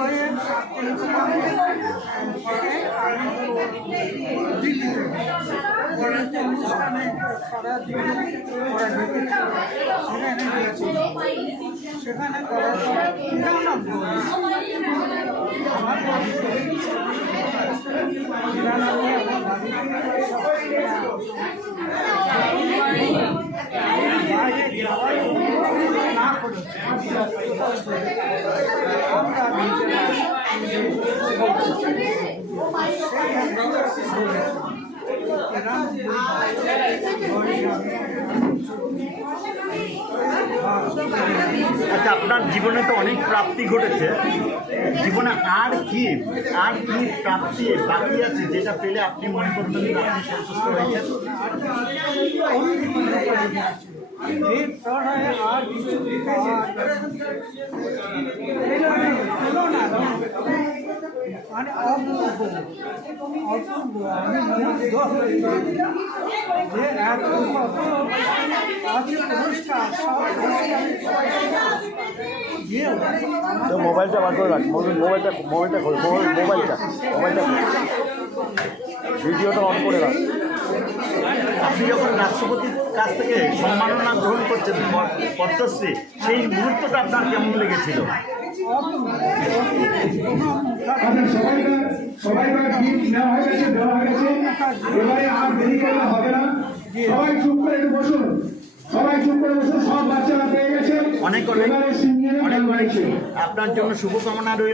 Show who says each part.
Speaker 1: করে দিল্লিতে পরে সেখানে তারা দিল্লি সেখানে গিয়েছিল সেখানে না
Speaker 2: আচ্ছা আপনার জীবনে তো অনেক প্রাপ্তি ঘটেছে। জীবনে আর কি আর কি প্রাপ্তি বাকি আছে যেটা পেলে আপনি মনে করবেন আপনি সন্তুষ্ট হয়েছেন
Speaker 1: পাওয়ার এলো না মানে অপূর্ব অপূর্ব আমি মুগ্ধ হয়ে গেছি
Speaker 3: তো মোবাইলটা বার করে রাখ। মোবাইলটা মোবাইলটা খোল। মোবাইল মোবাইলটা মোবাইলটা ভিডিওটা অন করে রাখ।
Speaker 2: আপনি যখন রাষ্ট্রপতির কাছ থেকে সম্মাননা গ্রহণ করছেন পদ্মশ্রী সেই মুহূর্তটা আপনার কেমন লেগেছিল?
Speaker 4: আচ্ছা সবাইকার সবাইকার নেওয়া হয়ে গেছে দেওয়া হয়ে গেছে। এবারে আর দেরি করলে হবে না। সবাই চুপ করে একটু বসুন। সবাই চুপ করে বসুন সব বাচ্চারা পেয়ে গেছে।
Speaker 2: অনেক অনেক অনেক আপনার জন্য শুভকামনা রইল।